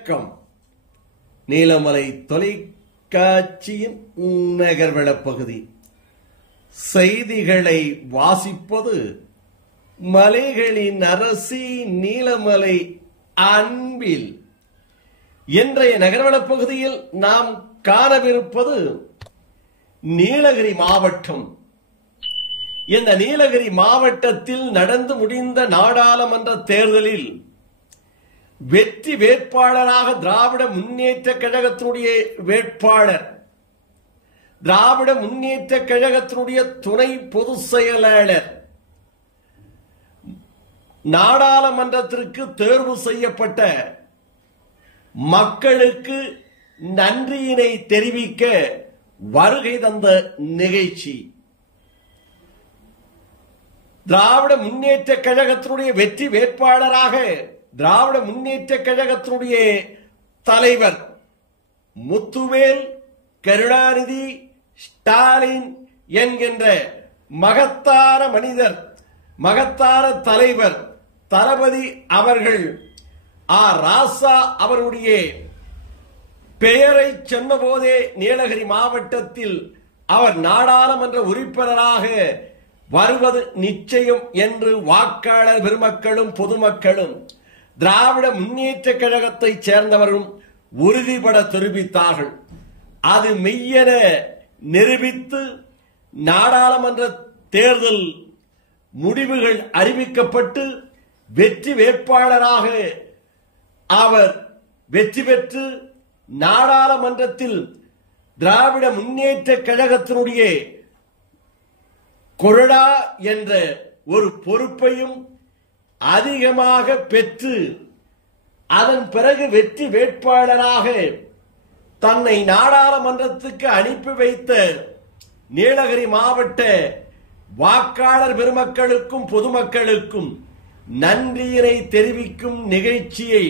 வணக்கம். நீலமலை தொலைக்காட்சியின் நகர்வள பகுதி செய்திகளை வாசிப்பது மலைகளின் அரசி நீலமலை அன்பில். இன்றைய நகர்வள பகுதியில் நாம் காணவிருப்பது நீலகிரி மாவட்டம். இந்த நீலகிரி மாவட்டத்தில் நடந்து முடிந்த நாடாளுமன்ற தேர்தலில் வெற்றி வேட்பாளராக திராவிட முன்னேற்ற கழகத்தினுடைய வேட்பாளர், திராவிட முன்னேற்ற கழகத்தினுடைய துணை பொதுச் செயலாளர், நாடாளுமன்றத்திற்கு தேர்வு செய்யப்பட்ட மக்களுக்கு நன்றியினை தெரிவிக்க வருகை தந்த நிகழ்ச்சி. திராவிட முன்னேற்ற கழகத்தினுடைய வெற்றி வேட்பாளராக திராவிட முன்னேற்ற கழகத்தினுடைய தலைவர் முத்துவேல் கருணாநிதி ஸ்டாலின் என்கின்ற மகத்தான மனிதர், மகத்தான தலைவர் தளபதி அவர்கள் ராசா அவருடைய பெயரை சொன்னபோதே நீலகிரி மாவட்டத்தில் அவர் நாடாளுமன்ற உறுப்பினராக வருவது நிச்சயம் என்று வாக்காளர் பெருமக்களும் பொதுமக்களும் திராவிட முன்னேற்ற கழகத்தை சேர்ந்தவரும் உறுதிபட தெரிவித்தார்கள். அது மெய்யென நிரூபித்து நாடாளுமன்ற தேர்தல் முடிவுகள் அறிவிக்கப்பட்டு வெற்றி வேட்பாளராக அவர் வெற்றி பெற்று நாடாளுமன்றத்தில் திராவிட முன்னேற்ற கழகத்தினுடைய கொறடா என்ற ஒரு பொறுப்பையும் அதிகமாக பெற்று அதன் பிறகு வெற்றி வேட்பாளராக தன்னை நாடாளுமன்றத்துக்கு அனுப்பி வைத்த நீலகிரி மாவட்ட வாக்காளர் பெருமக்களுக்கும் பொதுமக்களுக்கும் நன்றியினை தெரிவிக்கும் நிகழ்ச்சியை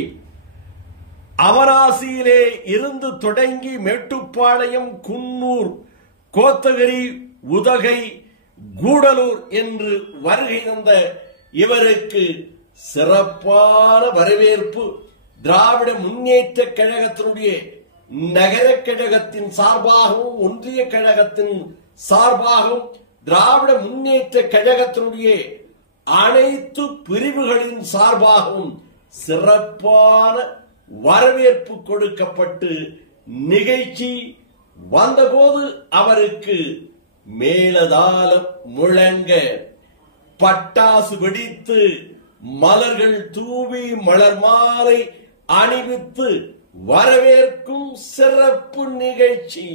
அவனாசியிலே இருந்து தொடங்கி மேட்டுப்பாளையம், குன்னூர், கோத்தகிரி, உதகை, கூடலூர் என்று வருகை தந்த இவருக்கு சிறப்பான வரவேற்பு திராவிட முன்னேற்ற கழகத்தினுடைய நகர கழகத்தின் சார்பாகவும் ஒன்றிய கழகத்தின் சார்பாகவும் திராவிட முன்னேற்ற கழகத்தினுடைய அனைத்து பிரிவுகளின் சார்பாகவும் சிறப்பான வரவேற்பு கொடுக்கப்பட்டு நிகழ்ச்சி வந்தபோது அவருக்கு மேலதாளம் முழங்க, பட்டாசு வெடித்து, மலர்கள் தூவி, மலர் மாலை அணிவித்து வரவேற்கும் சிறப்பு நிகழ்ச்சி.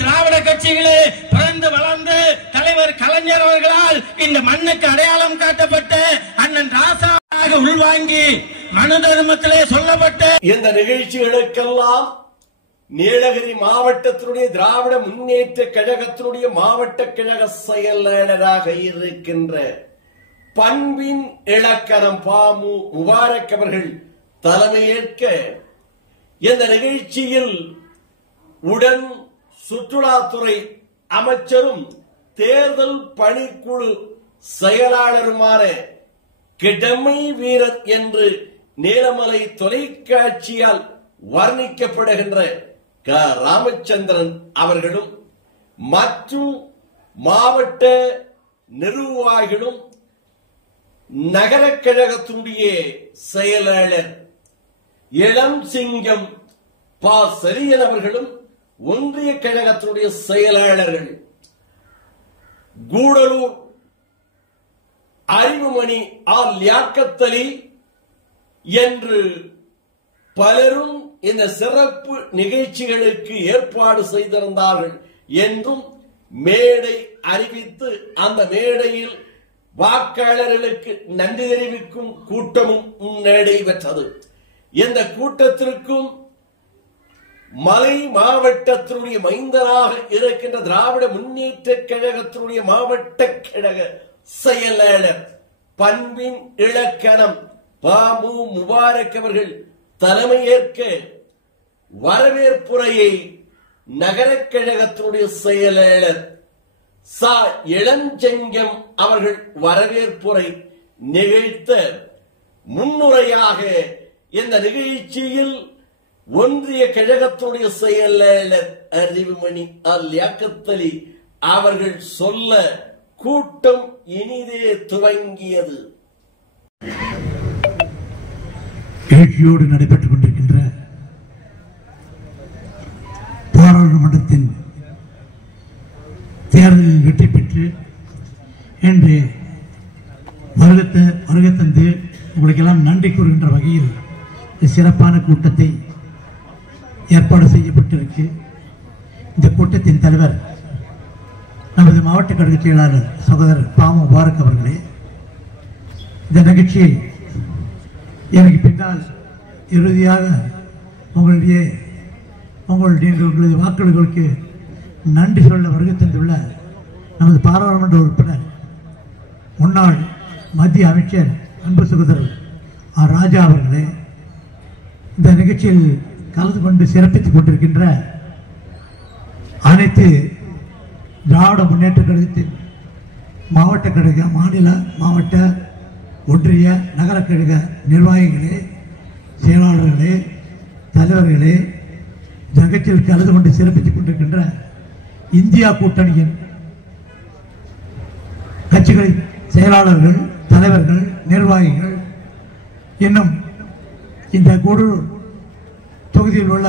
திராவிட கட்சிகளே பிறந்து வளர்ந்து தலைவர் கலைஞர் அவர்களால் இந்த மண்ணுக்கு அடையாளம் காட்டப்பட்ட அண்ணன் ராசாவாக உள்வாங்கி மனு தர்மத்திலே சொல்லப்பட்ட இந்த நிகழ்ச்சிகளுக்கெல்லாம் நீலகிரி மாவட்டத்தினுடைய திராவிட முன்னேற்ற கழகத்தினுடைய மாவட்ட கழக செயலாளராக இருக்கின்ற பண்பின் இலக்கணம் பாமு முபாரக் அவர்கள் தலைமையேற்க இந்த நிகழ்ச்சியில் உடன் சுற்றுலாத்துறை அமைச்சரும் தேர்தல் பணிக்குழு செயலாளருமான கிடமை வீரர் என்று நீலமலை தொலைக்காட்சியால் வர்ணிக்கப்படுகின்ற க. ராமச்சந்திரன் அவர்களும் மற்றும் மாவட்ட நிர்வாகிகளும் நகர கழகத்தினுடைய செயலாளர் இளம் சிங்கம் பா. செரியன் அவர்களும் ஒன்றிய கழகத்தினுடைய செயலாளர்கள் கூடலூர் அறிவுமணி லியாக்கத் அலி என்று பலரும் இந்த சிறப்பு நிகழ்ச்சிகளுக்கு ஏற்பாடு செய்திருந்தார்கள் என்றும் மேடை அறிவித்து அந்த மேடையில் வாக்காளர்களுக்கு நன்றி தெரிவிக்கும் கூட்டமும் நடைபெற்றது. இந்த கூட்டத்திற்கும் மலை மாவட்டத்தினுடைய மைந்தராக இருக்கின்ற திராவிட முன்னேற்ற கழகத்தினுடைய மாவட்ட கழக செயலாளர் பண்பின் இலக்கணம் பாமு முபாரக் அவர்கள் தலைமையேற்க வரவேற்புரையை நகர கழகத்தினுடைய செயலாளர் சா இளஞ்செங்கம் அவர்கள் வரவேற்புரை நிகழ்த்த முன்னுரையாக இந்த நிகழ்ச்சியில் ஒன்றிய கழகத்தினுடைய செயலாளர் அறிவுமணி லியாக்கத்-அலி அவர்கள் சொல்ல கூட்டம் இனிதே துவங்கியது. எழுச்சியோடு நடைபெற்றுக் கொண்டிருக்கின்ற பாராளுமன்றத்தின் தேர்தலில் வெற்றி பெற்று இன்று வருகை தந்து உங்களுக்கெல்லாம் நன்றி கூறுகின்ற வகையில் சிறப்பான கூட்டத்தை ஏற்பாடு செய்யப்பட்டிருக்கு. இந்த கூட்டத்தின் தலைவர் நமது மாவட்ட கழக செயலாளர் சகோதரர் பாமு முபாரக் அவர்களே, இந்த நிகழ்ச்சியில் எனக்கு பின்னால் இறுதியாக உங்களுடைய வாக்குகளுக்கு நன்றி சொல்ல வருகை தந்துள்ள நமது பாராளுமன்ற உறுப்பினர் முன்னாள் மத்திய அமைச்சர் அன்பு சகோதரர் ஆர் ராஜா அவர்களே, இந்த நிகழ்ச்சியில் கலந்து கொண்டு சிறப்பித்துக் கொண்டிருக்கின்ற அனைத்து திராவிட முன்னேற்ற கழகத்தின் மாவட்ட கழக மாநில மாவட்ட ஒன்றிய நகர கழக நிர்வாகிகளே, செயலாளர்களே, தலைவர்களே, நிகழ்ச்சியில் கலந்து கொண்டு சிறப்பித்துக் கொண்டிருக்கின்ற இந்தியா கூட்டணியின் கட்சிகளின் செயலாளர்கள், தலைவர்கள், நிர்வாகிகள், இன்னும் இந்த கூடூர் தொகுதியில் உள்ள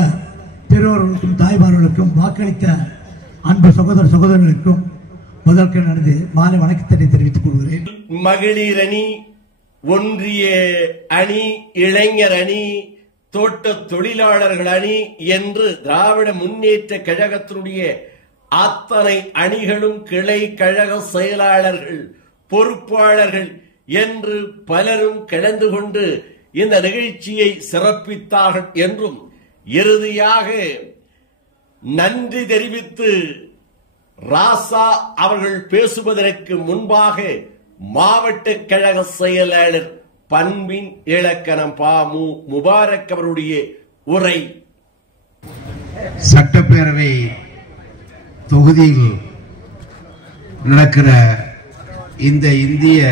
பெரியவர்களுக்கும் தாய்மார்களுக்கும் வாக்களித்த அன்பு சகோதர சகோதரர்களுக்கும் முதற்கு நடந்து மாலை வணக்கத்தை தெரிவித்துக் கொள்கிறேன். மகளிர் அணி, ஒன்றிய அணி, இளைஞர் அணி, தோட்ட தொழிலாளர்கள் அணி என்று திராவிட முன்னேற்ற கழகத்தினுடைய அத்தனை அணிகளும் கிளை கழக செயலாளர்கள், பொறுப்பாளர்கள் என்று பலரும் கலந்து கொண்டு இந்த நிகழ்ச்சியை சிறப்பித்தார்கள் என்றும் இறுதியாக நன்றி தெரிவித்து ராசா அவர்கள் பேசுவதற்கு முன்பாக மாவட்ட கழக செயலாளர் பண்பின் இலக்கணம் பாமு முபாரக் அவருடைய உரை. சட்டப்பேரவை தொகுதியில் நடக்கிற இந்த இந்தியா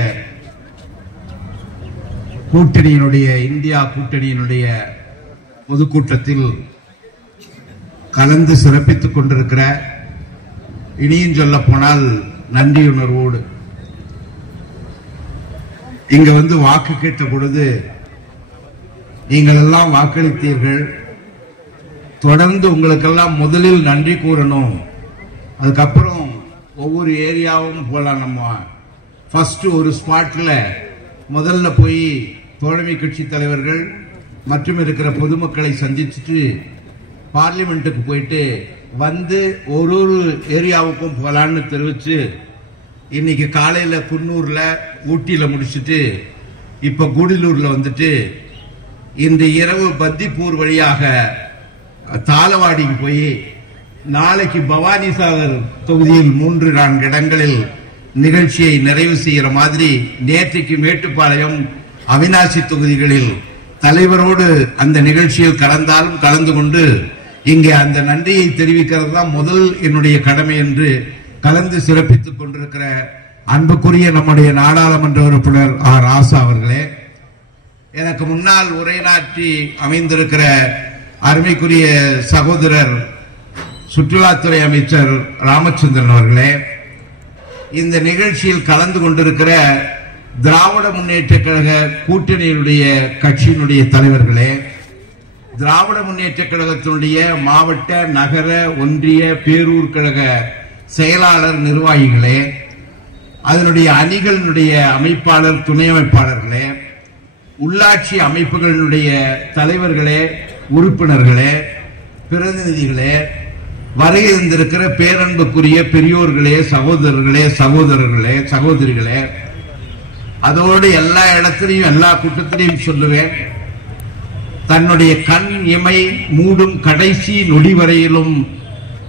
கூட்டணியினுடைய பொதுக்கூட்டத்தில் கலந்து சிறப்பித்துக் கொண்டிருக்கிற, இனியும் சொல்ல போனால் நன்றியுணர்வோடு இங்க வந்து வாக்கு கேட்ட பொழுது நீங்கள் எல்லாம் வாக்களித்தீர்கள், தொடர்ந்து உங்களுக்கெல்லாம் முதலில் நன்றி கூறணும், அதுக்கப்புறம் ஒவ்வொரு ஏரியாவும் போலாம், நம்ம ஃபர்ஸ்ட் ஒரு ஸ்பாட்ல முதல்ல போய் தோழமை கட்சி தலைவர்கள் மற்றும் இருக்கிற பொதுமக்களை சந்திச்சுட்டு பார்லிமெண்ட்டுக்கு போயிட்டு வந்து ஒரு ஏரியாவுக்கும் போலான்னு தெரிவிச்சு இன்னைக்கு காலையில குன்னூர்ல ஊட்டியில முடிச்சுட்டு இப்ப கூடலூர்ல வந்துட்டு இன்று இரவு பத்திப்பூர் வழியாக தாளவாடிக்கு போய் நாளைக்கு பவானிசாகர் தொகுதியில் 3-4 இடங்களில் நிகழ்ச்சியை நிறைவு செய்கிற மாதிரி நேற்றைக்கு மேட்டுப்பாளையம் அவிநாசி தொகுதிகளில் தலைவரோடு அந்த நிகழ்ச்சியில் கலந்து கொண்டு இங்கே அந்த நன்றியை தெரிவிக்கிறது தான் முதல் என்னுடைய கடமை என்று கலந்து சிறப்பித்துக் கொண்டிருக்கிற அன்புக்குரிய நம்முடைய நாடாளுமன்ற உறுப்பினர் ஆர் ராசா அவர்களே, எனக்கு முன்னால் உரையாற்றி அமைந்திருக்கிற அருமைக்குரிய சகோதரர் சுற்றுலாத்துறை அமைச்சர் ராமச்சந்திரன் அவர்களே, இந்த நிகழ்ச்சியில் கலந்து கொண்டிருக்கிற திராவிட முன்னேற்ற கழக கூட்டணியினுடைய கட்சியினுடைய தலைவர்களே, திராவிட முன்னேற்ற கழகத்தினுடைய மாவட்ட, நகர, ஒன்றிய, பேரூர் கழக செயலாளர் நிர்வாகிகளே, அதனுடைய அணிகளினுடைய அமைப்பாளர், துணை அமைப்பாளர்களே, உள்ளாட்சி அமைப்புகளினுடைய தலைவர்களே, உறுப்பினர்களே, பிரதிநிதிகளே, வருகை இருந்திருக்கிற பேரன்புக்குரிய பெரியோர்களே, சகோதரர்களே, சகோதரிகளே, அதோடு எல்லா இடத்திலையும் எல்லா கூட்டத்திலையும் சொல்லுவேன், தன்னுடைய கண் இமை மூடும் கடைசி நொடி வரையிலும்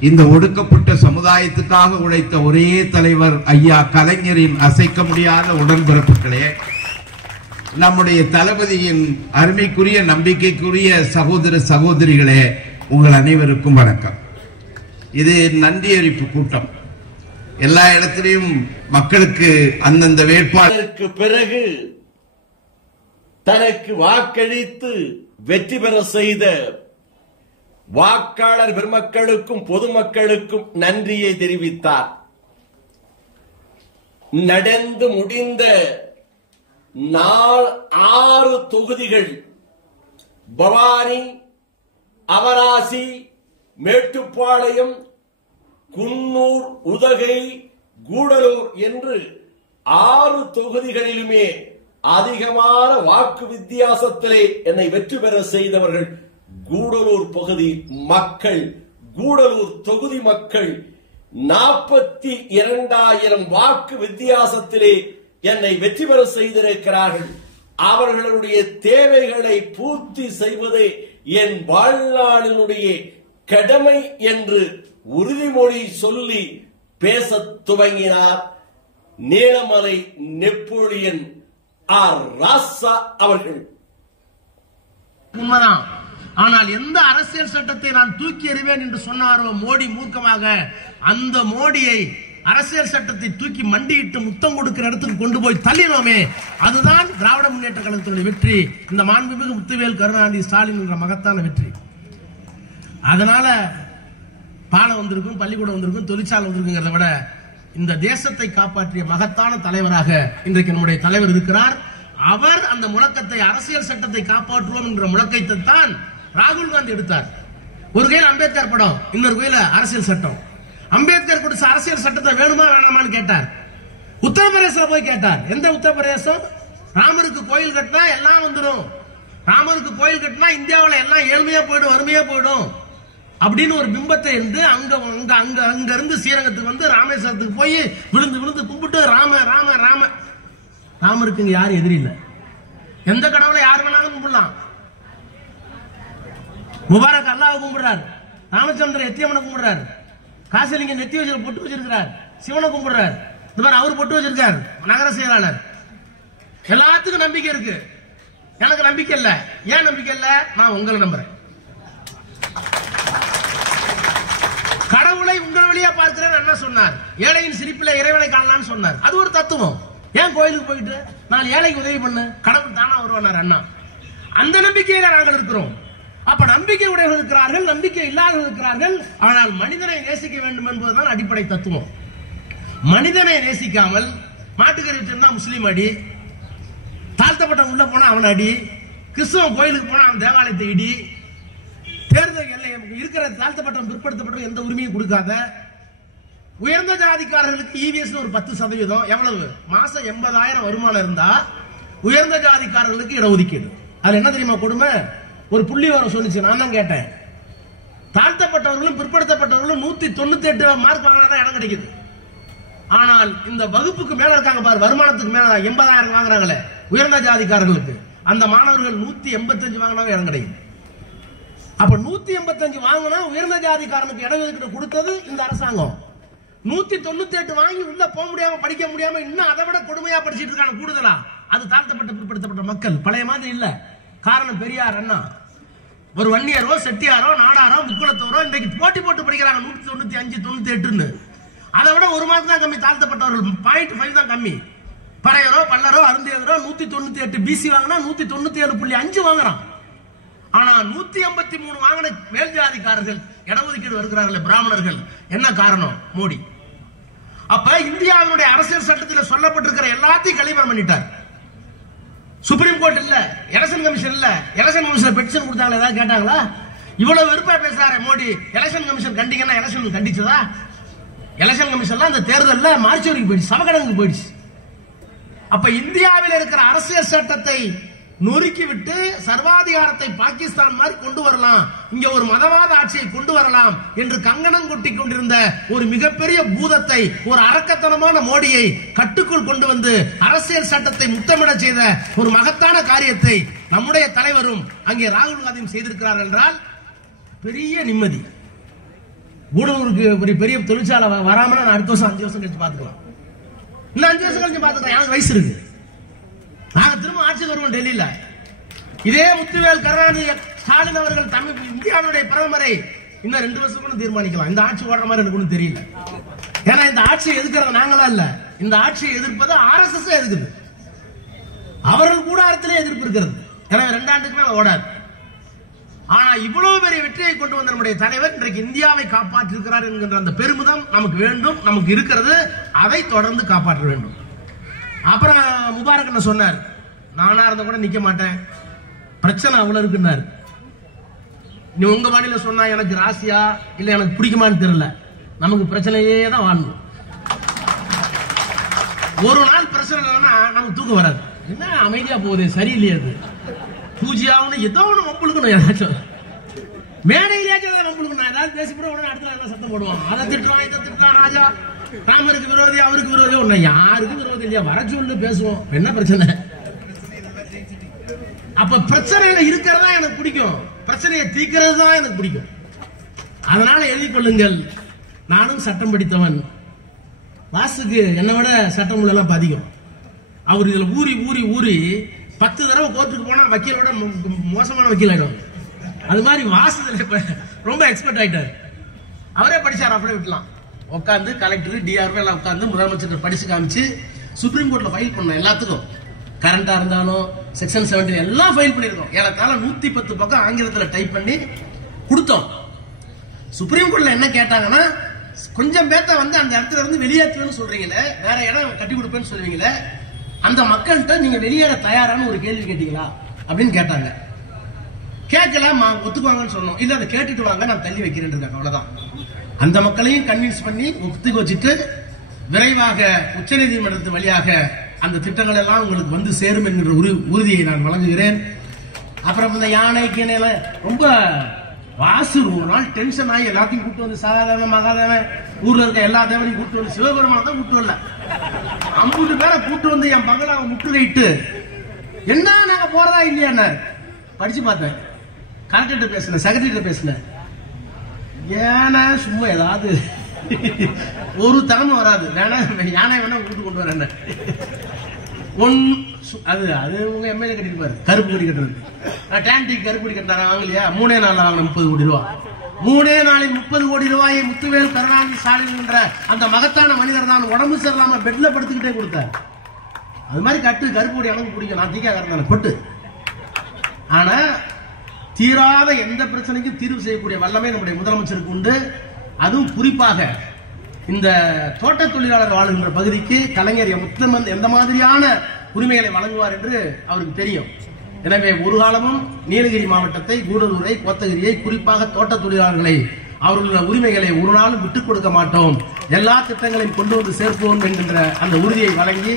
இந்த ஒடுக்கப்பட்ட சமுதாயத்துக்காக உழைத்த ஒரே தலைவர் ஐயா கலைஞரின் அசைக்க முடியாத உடன்பிறப்புகளே, நம்முடைய தளபதியின் அருமைக்குரிய நம்பிக்கைக்குரிய சகோதர சகோதரிகளே, உங்கள் அனைவருக்கும் வணக்கம். இது நன்றி அறிவிப்பு கூட்டம். எல்லா இடத்திலையும் மக்களுக்கு அந்தந்த வேட்பாளருக்கு பிறகு தனக்கு வாக்களித்து வெற்றி பெற செய்த வாக்காளர் பெருமக்களுக்கும் பொதுமக்களுக்கும் நன்றியை தெரிவித்தார். நடந்து முடிந்த 6 தொகுதிகள் பவானி, அவராசி, மேட்டுப்பாளையம், குன்னூர், உதகை, கூடலூர் என்று 6 தொகுதிகளிலுமே அதிகமான வாக்கு வித்தியாசத்திலே என்னை வெற்றி பெற செய்தவர்கள் கூடலூர் பகுதி மக்கள், கூடலூர் தொகுதி மக்கள். 42,000 வாக்கு வித்தியாசத்திலே என்னை வெற்றி பெற செய்திருக்கிறார்கள். அவர்களுடைய தேவைகளை பூர்த்தி செய்வதே என் வாழ்நாளினுடைய கடமை என்று உறுதிமொழி சொல்லி பேச துவங்கினார் நீலமலை நெப்போலியன் ஆர். ராசா அவர்கள். உண்மைதான். ஆனால் எந்த அரசியல் சட்டத்தை நான் தூக்கி எறிவேன் என்று சொன்னாரோ மோடி மூர்க்கமாக, அந்த மோடியை அரசியல் சட்டத்தை தூக்கி மண்டியிட்டு முத்தம் கொடுக்கிற இடத்துக்கு கொண்டு போய் தள்ளினோமே, அதுதான் திராவிட முன்னேற்ற கழகத்தினுடைய வெற்றி. இந்த மாண்புமிகு முத்துவேல் கருணாநிதி ஸ்டாலின் என்ற மகத்தான வெற்றி. அதனால பாலம் வந்திருக்கும், பள்ளிக்கூடம் வந்திருக்கும், தொழிற்சாலை வந்திருக்குங்கிறத விட இந்த தேசத்தை காப்பாற்றிய மகத்தான தலைவராக இன்றைக்கு நம்முடைய தலைவர் இருக்கிறார். அவர் அந்த முழக்கத்தை, அரசியல் சட்டத்தை காப்பாற்றுவோம் என்ற முழக்கத்தை தான் ராகுல் காந்தி எடுத்தார். ஒரு கையில் அம்பேத்கர் படம், இன்னொரு கையில் அரசியல் சட்டம். அம்பேத்கர் கொடுத்த அரசியல் சட்டத்தை வேணுமா வேணாமான்னு கேட்டார். உத்தரப்பிரதேச போய் கேட்டார். எந்த உத்தரப்பிரதேசம்? ராமருக்கு கோயில் கட்டினா எல்லாம் வந்துடும், ராமருக்கு கோயில் கட்டினா இந்தியாவில் எல்லாம் ஏழ்மையா போயிடும், வறுமையா போயிடும் அப்படின்னு ஒரு பிம்பத்தை இருந்து அங்க இருந்து ஸ்ரீரங்கத்துக்கு வந்து ராமேஸ்வரத்துக்கு போய் விழுந்து விழுந்து கும்பிட்டு ராம ராம ராம. ராமருக்கு இங்க யாரும் எதிரி இல்லை. எந்த கடவுளை யார் வேணாலும் கும்பிடலாம். முபாரக் அல்லாஹ் கும்பிடுறார், ராமச்சந்திரன் எத்தியம்மனை கும்பிடுறார், காசிலிங்க நெத்தி வச்சு பொட்டு வச்சிருக்கிறார், சிவனை கும்பிடுறார். இந்த மாதிரி அவர் பொட்டு வச்சிருக்கார் நகர செயலாளர். எல்லாத்துக்கும் நம்பிக்கை இருக்கு. எனக்கு நம்பிக்கை இல்ல. ஏன் நம்பிக்கை இல்ல? நான் உங்களை நம்புறேன். கடவுளை உங்கள் வழியா பார்க்கிறேன் என்ன சொன்னார்? ஏழையின் சிரிப்பில் இறைவனை காணலாம்னு சொன்னார். அது ஒரு தத்துவம். ஏன் கோயிலுக்கு போயிட்டு நான் ஏழைக்கு உதவி பண்ணு, கடவுள் தானா வருவார் அண்ணா. அந்த நம்பிக்கையில நாங்கள் இருக்கிறோம். அப்ப நம்பிக்கை உடையவர்கள் இருக்கிறார்கள், நம்பிக்கை இல்லாதவர்கள் இருக்கிறார்கள். ஆனால் மனிதனை நேசிக்க வேண்டும் என்பதுதான் அடிப்படை தத்துவம். மனிதனை நேசிக்காமல் மாட்டுக்கறி வச்சிருந்தா முஸ்லீம் அடி, தாழ்த்தப்பட்ட உள்ள போனா அவன் அடி, கிறிஸ்தவன் கோயிலுக்கு போனா அவன் தேவாலயத்தை இடி, தேர்தல் எல்லை இருக்கிற தாழ்த்தப்பட்ட பிற்படுத்தப்பட்ட எந்த உரிமையும் கொடுக்காத, உயர்ந்த ஜாதிக்காரர்களுக்கு இவிஎஸ் ஒரு 10%, எவ்வளவு மாசம் 80,000 வருமானம் இருந்தா உயர்ந்த ஜாதிக்காரர்களுக்கு இடஒதுக்கீடு. அது என்ன தெரியுமா கொடுமை? ஒரு புள்ளி வரம் சொல்லிச்சு, நான் தான் கேட்டேன். தாழ்த்தப்பட்டவர்களும் பிற்படுத்தப்பட்டவர்களும் 198 மார்க் வாங்கினாதான் இடம் கிடைக்குது. ஆனால் இந்த வகுப்புக்கு மேல இருக்காங்க பாரு, வருமானத்துக்கு மேல 80,000 வாங்குறாங்களே உயர்ந்த ஜாதிக்காரர்களுக்கு, அந்த மாணவர்கள் 185 வாங்கினாவே இடம் கிடைக்குது. அப்ப 185 வாங்கினா உயர்ந்த ஜாதிக்காரனுக்கு இடஒதுக்கீடு கொடுத்தது இந்த அரசாங்கம். 198 வாங்கி உள்ள போக முடியாம, படிக்க முடியாம, இன்னும் அதை விட கொடுமையா படிச்சிட்டு இருக்காங்க கூடுதலா. அது தாழ்த்தப்பட்ட பிற்படுத்தப்பட்ட மக்கள். பழைய மாதிரி இல்ல. காரணம் பெரியார் அண்ணா. ஒரு வன்னியரோ செட்டியாரோ நாடாரோ முக்குளத்தோரோ இன்றைக்கு போட்டி போட்டு படிக்கிறாங்க 195 98. அதை விட ஒரு மார்க் தான் கம்மி தாழ்த்தப்பட்டவர்கள், 0.5 தான் கம்மி. பறையரோ பல்லரோ அருந்தியரோ 198 பிசி வாங்கினா 197.5 வாங்குறான். ஆனா 183 வாங்கின மேல் ஜாதிக்காரர்கள் இடஒதுக்கீடு வருகிறார்கள் பிராமணர்கள். என்ன காரணம்? மோடி. அப்ப இந்தியாவினுடைய அரசியல் சட்டத்தில் சொல்லப்பட்டிருக்கிற எல்லாத்தையும் கழிவரம் பண்ணிட்டார். சுப்ரீம் கோர்ட் இல்ல, எலெக்ஷன் கமிஷன் இல்ல. எலெக்ஷன் கமிஷன் பெட்டிஷன் கொடுத்தாங்களா? ஏதாவது கேட்டாங்களா? இவ்வளவு வெறுப்பா பேசுறாரு மோடி. எலெக்ஷன் கமிஷன் கண்டிங்கன்னா எலெக்ஷன் கண்டிச்சதா? எலெக்ஷன் கமிஷன்லாம் அந்த தேர்தல்ல மார்ச் வரைக்கும் போயிடுச்சு, சமகடங்கு போயிடுச்சு. அப்ப இந்தியாவில் இருக்கிற அரசியல் சட்டத்தை நொறுக்கி விட்டு சர்வாதிகாரத்தை பாகிஸ்தான் மாதிரி கொண்டு வரலாம், இங்க ஒரு மதவாத ஆட்சியை கொண்டு வரலாம் என்று கங்கணம் கொட்டி கொண்டிருந்த ஒரு மிகப்பெரிய பூதத்தை, ஒரு அரக்கத்தனமான மோடியை கட்டுக்குள் கொண்டு வந்து அரசியல் சட்டத்தை முத்தமிட செய்த ஒரு மகத்தான காரியத்தை நம்முடைய தலைவரும் அங்கே ராகுல் காந்தியும் செய்திருக்கிறார் என்றால் பெரிய நிம்மதி. கூடலூருக்கு ஒரு பெரிய தொழிற்சாலை வராம நான் அடுத்த வருஷம் 5 வருஷம் கழிச்சு பாத்துக்கலாம், இன்னும் 5 வருஷம் கழிச்சு பாத்துக்கலாம். எனக்கு வயசு இருக்கு, நாங்க திரும்ப ஆட்சிக்கு வருவோம் டெல்லியில. இதே முத்துவேல் கருணாநிதி ஸ்டாலின் அவர்கள் இந்தியாவுடைய பிரதமரை இன்னும் 2 வருஷம் கூட தீர்மானிக்கலாம். இந்த ஆட்சி ஓடுற மாதிரி எனக்கு ஒன்றும் தெரியல. ஏன்னா இந்த ஆட்சியை எதிர்க்கிறது நாங்களா இல்ல, இந்த ஆட்சியை எதிர்ப்பது RSS எதிர்க்குது. அவர்கள் கூட அரசியலே எதிர்ப்பு இருக்கிறது. எனவே 2 ஆண்டுக்கு மேல ஓடாது. ஆனா இவ்வளவு பெரிய வெற்றியை கொண்டு வந்த நம்முடைய தலைவர் இன்றைக்கு இந்தியாவை காப்பாற்றிருக்கிறார் என்கின்ற அந்த பெருமிதம் நமக்கு வேண்டும், நமக்கு இருக்கிறது. அதை தொடர்ந்து காப்பாற்ற வேண்டும். அப்புறம் முபாரக் என்ன சொன்னார், நானா இருந்த கூட நிக்க மாட்டேன், பிரச்சனை அவ்வளவு இருக்குன்னாரு. நீ உங்க வாணியில சொன்னா எனக்கு ராசியா இல்ல எனக்கு பிடிக்குமான்னு தெரியல, நமக்கு பிரச்சனையே தான் வாழணும். ஒரு நாள் பிரச்சனை இல்லைன்னா நமக்கு தூக்கம் வராது. என்ன அமைதியா போகுது, சரியில்லையா, அது பூஜையாவும் ஏதோ ஒண்ணு வம்புழுக்கணும். ஏதாச்சும் மேடையிலேயாச்சும் வம்புழுக்கணும். ஏதாவது பேசி கூட உடனே அடுத்த நாள் சத்தம் போடுவான், அதை திட்டுறான் இதை திட்டுறான், ராஜா ராமருக்கு விரோதி அவருக்கு விரோதி, ஒண்ணு யாருக்கு விரோதி இல்லையா, வர சொல்லு பேசுவோம், என்ன பிரச்சனை. அப்ப பிரச்சனையில இருக்கிறதா எனக்கு பிடிக்கும், பிரச்சனையை தீர்க்கிறது தான் எனக்கு பிடிக்கும். அதனால எழுதிக் கொள்ளுங்கள், நானும் சட்டம் படித்தவன். வாசுக்கு என்னை விட சட்டம் எல்லாம் அதிகம். அவர் இதுல ஊறி ஊறி ஊறி 10 தடவை கோர்ட்டுக்கு போனா வக்கீலோட மோசமான வக்கீல் ஆயிடும். அது மாதிரி வாசு ரொம்ப எக்ஸ்பர்ட் ஆயிட்டார். அவரே படிச்சார், அப்படியே விட்டலாம். உட்காந்து கலெக்டர் டிஆர்ஓ எல்லாம் உட்காந்து முதலமைச்சர் படிச்சு காமிச்சு சுப்ரீம் கோர்ட்ல ஃபைல் பண்ணோம். எல்லாத்துக்கும் கரண்டா இருந்தாலும் செக்ஷன் 17 எல்லாம் ஃபைல் பண்ணிருக்கோம். ஏறத்தாழ 110 பக்கம் ஆங்கிலத்துல டைப் பண்ணி கொடுத்தோம். சுப்ரீம் கோர்ட்ல என்ன கேட்டாங்கன்னா, கொஞ்சம் பேத்த வந்து அந்த இடத்துல இருந்து வெளியேற்றுவேன்னு சொல்றீங்களே, வேற இடம் கட்டி கொடுப்பேன்னு சொல்லுவீங்களே, அந்த மக்கள்கிட்ட நீங்க வெளியேற தயாரான ஒரு கேள்வி கேட்டீங்களா அப்படின்னு கேட்டாங்க. கேட்கல, ஒத்துக்குவாங்கன்னு சொன்னோம். இல்ல அதை கேட்டுட்டு வாங்க, நான் தள்ளி வைக்கிறேன். அவ்வளவுதான். அந்த மக்களையும் கன்வின்ஸ் பண்ணி ஒத்துக்க வச்சுட்டு விரைவாக உச்சநீதிமன்றத்து வழியாக அந்த திட்டங்கள் எல்லாம் உங்களுக்கு வந்து சேரும் என்கிற உறுதியை நான் வழங்குகிறேன். அப்புறம் இந்த யானை கீனையில ரொம்ப வாசு ஒரு நாள் டென்ஷன் ஆகி எல்லாத்தையும் கூட்டு வந்து சாதாரண மகாதேவன் ஊர்ல இருக்க எல்லா தேவனையும் கூட்டு வந்து சிவபெருமான தான் கூட்டு வரல, 50 பேரை கூட்டு வந்து என் பங்களாவை முற்றுகையிட்டு என்ன நாங்க போறதா இல்லையா படிச்சு பார்த்தேன். கலெக்டர் பேசினேன், செக்ரட்டரி பேசினேன். ஏன்னா சும்மா ஏதாவது ஒரு திறமை வராது, வேணா யானை வேணா கூட்டு கொண்டு வரேன். அது அது உங்க எம்எல்ஏ கட்டிருப்பாரு, கருப்பு கொடி கட்டுறது. டான்டிக் கருப்பு கொடி கட்டினாரா வாங்கலையா? 3 நாள்ல வாங்கின 30 கோடி ரூபாய். 3 நாளில் 30 கோடி ரூபாயை முத்துவேல் கருணாநிதி ஸ்டாலின் என்ற அந்த மகத்தான மனிதர் தான் உடம்பு சரியில்லாம பெட்ல படுத்துக்கிட்டே கொடுத்தார். அது மாதிரி கட்டு கருப்பு கொடி எனக்கு பிடிக்கும், நான் தீக்காரன் கொட்டு. ஆனா தீராத எந்த பிரச்சனைக்கும் தீர்வு செய்யக்கூடிய வல்லமை நம்முடைய முதலமைச்சருக்கு உண்டு. அதுவும் குறிப்பாக இந்த தோட்ட தொழிலாளர் வாழுகின்ற பகுதிக்கு கலைஞர் எந்த மாதிரியான உரிமைகளை வழங்குவார் என்று அவருக்கு தெரியும். எனவே ஒரு காலமும் நீலகிரி மாவட்டத்தை, கூடலூரை, கோத்தகிரியை, குறிப்பாக தோட்ட தொழிலாளர்களை, அவர்களுடைய உரிமைகளை ஒரு நாளும் விட்டுக் கொடுக்க மாட்டோம், எல்லா திட்டங்களையும் கொண்டு வந்து சேர்ப்போம் என்கின்ற அந்த உறுதியை வழங்கி,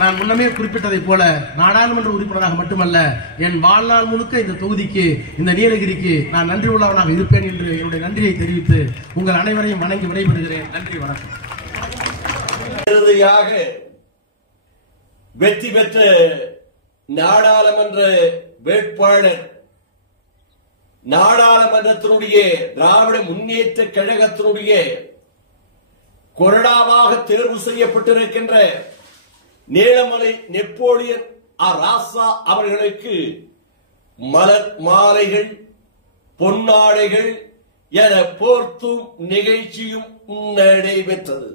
நான் முன்னமே குறிப்பிட்டதை போல நாடாளுமன்ற உறுப்பினராக மட்டுமல்ல, என் வாழ்நாள் முழுக்க இந்த தொகுதிக்கு, இந்த நீலகிரிக்கு நான் நன்றி உள்ளவனாக இருப்பேன் என்று என்னுடைய நன்றியை தெரிவித்து உங்கள் அனைவரையும் வணங்கி விடைபெறுகிறேன். நன்றி, வணக்கம். இறுதியாக வெற்றி பெற்ற நாடாளுமன்ற வேட்பாளர் நாடாளுமன்றத்தினுடைய திராவிட முன்னேற்ற கழகத்தினுடைய கொறடாவாக தேர்வு செய்யப்பட்டிருக்கின்ற நீலமலை நெப்போலியன் ராசா அவர்களுக்கு மலர் மாலைகள், பொன்னாடைகள் என போர்த்தும் நிகழ்ச்சியும் நடைபெற்றது.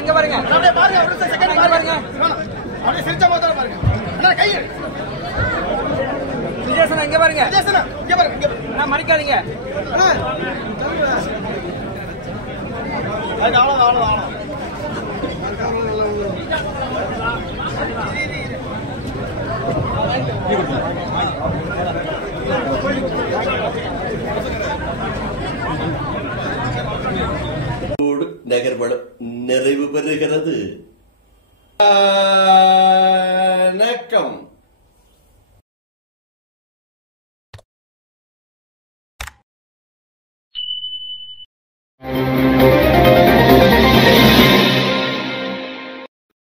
இங்க பாருங்க, அப்படியே பாருங்க, ஒரு செகண்ட் பாருங்க, அப்படியே சிரிச்ச மாதிரி பாருங்க. அண்ணா கை விஜயசனா இங்க பாருங்க, விஜயசனா இங்க பாருங்க, நான் மறிக்காதீங்க. அண்ணா அவ்வளவு நகர்வனம் நிறைவு பெறுகிறது. வணக்கம்.